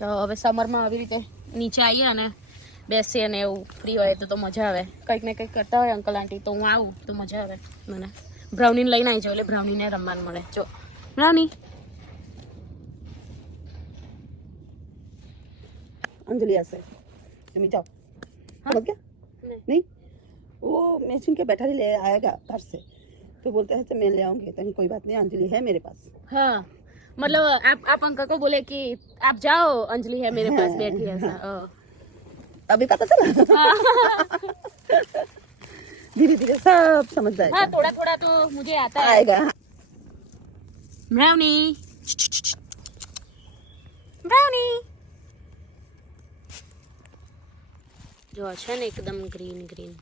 તો હવે સમરમાં આવી રીતે નીચે આવીએ અને બેસીએ અને એવું ફ્રી હોય તો તો મજા આવે કંઈક ને કંઈક કરતા હોય અંકલ આંટી તો હું આવું તો મજા આવે મને બ્રાઉનીને લઈને આવી જાઉં એટલે બ્રાઉનીને રમવાનું મળે જો બ્રાઉની अंजलि ऐसे तुम जाओ हाँ? समझ गया नहीं। नहीं वो मैचिंग के बैठा ही ले आएगा घर से तो बोलते हैं तो मैं ले आऊंगी तो कोई बात नहीं अंजलि है मेरे पास हाँ मतलब आप आप अंकल को बोले कि आप जाओ अंजलि है मेरे पास बैठी है ऐसा अभी पता चला हाँ। धीरे धीरे सब समझ जाएगा। हाँ, थोड़ा थोड़ा तो मुझे आता आएगा। ब्राउनी। ब्राउनी। जो अच्छा ना एकदम ग्रीन ग्रीन।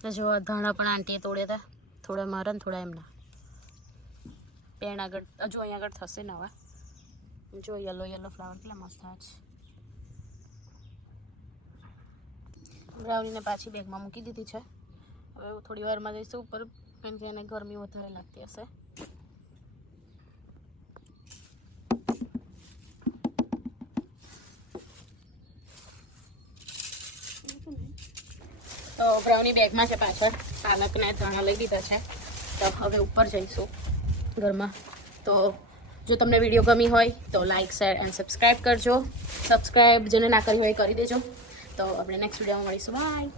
તો જો ધાણા પણ આંટીએ તોડ્યા હતા. થોડા મારા ને થોડા એમના. પેણ આગળ, હજુ અહીંયા આગળ થશે નવા જો યલો યલો ફ્લાવર કેટલા મસ્ત આવે છે. બ્રાઉનીને પાછી બેગમાં મૂકી દીધી છે. હવે થોડી વારમાં જઈશું ઉપર કારણ કે એને ગરમી વધારે લાગતી હશે. તો બ્રાઉની બેગમાં છે પાછળ. પાલકને ધાણા લઈ લીધા છે. તો હવે ઉપર જઈશું ઘરમાં. તો જો તમને વીડિયો ગમી હોય તો લાઇક શેર એન્ડ સબસ્ક્રાઈબ કરજો. સબસ્ક્રાઈબ જેને ના કરી હોય કરી દેજો. તો આપણે નેક્સ્ટ વિડીયોમાં મળીશું. બાય